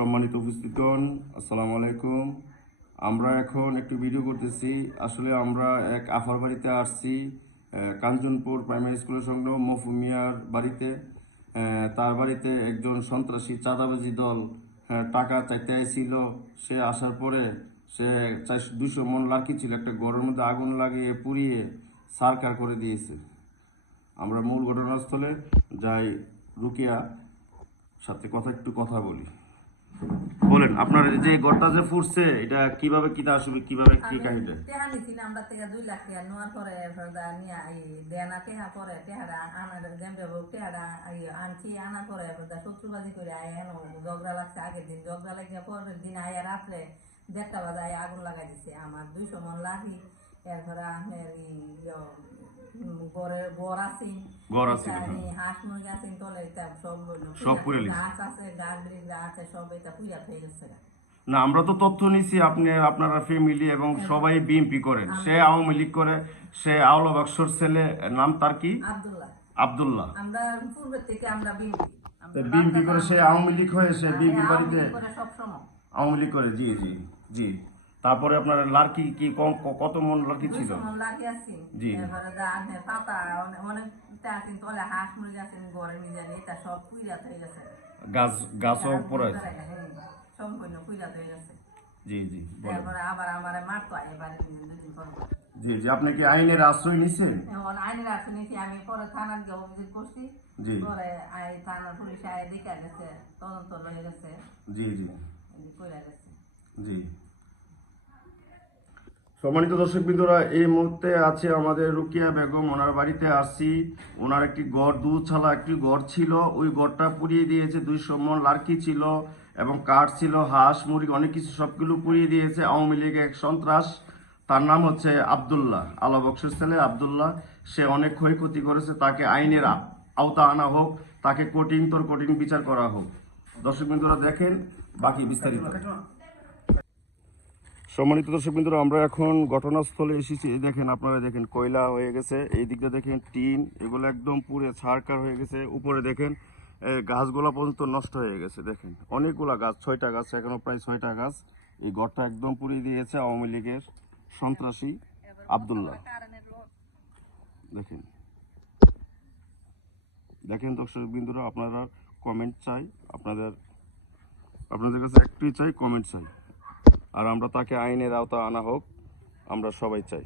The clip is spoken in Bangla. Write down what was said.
সম্মানিত উপস্থিতগণ, আসসালামু আলাইকুম। আমরা এখন একটু ভিডিও করতেছি। আসলে আমরা এক আফার বাড়িতে আসছি কাঞ্চনপুর প্রাইমারি স্কুলের সঙ্গে মফু মিয়ার বাড়িতে। তার বাড়িতে একজন সন্ত্রাসী চাঁদাবাজি দল টাকা চাইতে আইছিল। সে আসার পরে সে চারশো দুশো মন লাকি ছিল, একটা গড়ের মধ্যে আগুন লাগিয়ে পুড়িয়ে সারকার করে দিয়েছে। আমরা মূল ঘটনাস্থলে যাই। রুকিয়া সাথে কথা, একটু কথা বলি। বলেন আপনার যে ঘরটা যে ফুটছে এটা কীভাবে কিটা আসবে কীভাবে কি কাহিনীটা? টেহা নিছিল আমরা থেকে দুই লাখ টাকা নেওয়ার পরে এরপরে নিয়ে এই দেনা টেহা পরে টেহারা আনার হোক টেহারা এই আনছি আনার পরে এরপরে শত্রুবাজি করে আয় হেন ঝগড়া লাগছে আগের দিন ঝগড়া লাগিয়ে পরের দিন আয়া রাত্রে দেড়টা বাজে আগুন লাগাই দিছে আমার দুইশো মন লাহি এরপরে আপনার এই গড়ের গড় আছি গড় আছে, হাঁস মুরগি আছেন তলে সব সব পুড়ে লিছে। গাছ আছে গাছ বিড়ি আছে সব এটা পুড়িয়া হয়ে না আমরা তো তথ্য নিছি আপনি আপনারা ফ্যামিলি এবং সবাই বিএমপি করেন। সে আওয়ামী লীগ করে সে আওলা বাক্সর ছেলে নাম তার কি? আব্দুল্লাহ। আব্দুল্লাহ। আমরা পূর্বের থেকে আমরা বিএনপি বিএমপি করে সে আওয়ামী লীগ হয়ে সে বিএমপি বাড়িতে সব আওয়ামী লীগ করে জি জি জি। তারপরে আপনার লাড়কি কি কত মন লাড়কি ছিল? জি। হয়ে গেছে। গাছও পড়ে হয়ে জি জি। জি জি আপনি কি আইনের আশ্রয় নিছেন আইনের আছে নিয়েছি আমি পরে থানার গিয়ে অভিযোগ করছি। জি। পরে আই থানার পুলিশ আয় দেখা গেছে তদন্ত লয়ে গেছে। জি জি। জি। সম্মানিত দর্শক বিন্দুরা এই মুহূর্তে আছে আমাদের রুকিয়া বেগম। ওনার বাড়িতে আসছি। ওনার একটি গড় দু ছালা একটি গড় ছিল। ওই গড়টা পুড়িয়ে দিয়েছে। দুই মন লার্কি ছিল এবং কাঠ ছিল, হাঁস, মুরগি, অনেক কিছু সবগুলো পুড়িয়ে দিয়েছে। আওয়ামী লীগের এক সন্ত্রাস। তার নাম হচ্ছে আবদুল্লাহ আলা বক্সের ছেলে আবদুল্লাহ। সে অনেক ক্ষয়ক্ষতি করেছে। তাকে আইনের আওতা আনা হোক, তাকে কঠিন তোর কঠিন বিচার করা হোক। দর্শক বিন্দুরা দেখেন, বাকি বিস্তারিত। সম্মানিত দর্শক বিন্দুরা আমরা এখন ঘটনাস্থলে এসেছি। দেখেন আপনারা দেখেন, কয়লা হয়ে গেছে এই দিকটা দেখেন টিন, এগুলো একদম পুরে ছাড়কার হয়ে গেছে, উপরে দেখেন গাছগুলো পর্যন্ত নষ্ট হয়ে গেছে, দেখেন। অনেকগুলা গাছ, ছয়টা গাছ এখনও প্রায় ছয়টা গাছ, এই ঘরটা একদম পুড়িয়ে দিয়েছে আওয়ামী লীগের সন্ত্রাসী আবদুল্লাহ। দেখেন। দেখেন দর্শক বিন্দুরা আপনারা কমেন্ট চাই, আপনাদের আপনাদের কাছে একটুই চাই কমেন্ট চাই। আর আমরা তাকে আইনের আওতা আনা হোক আমরা সবাই চাই।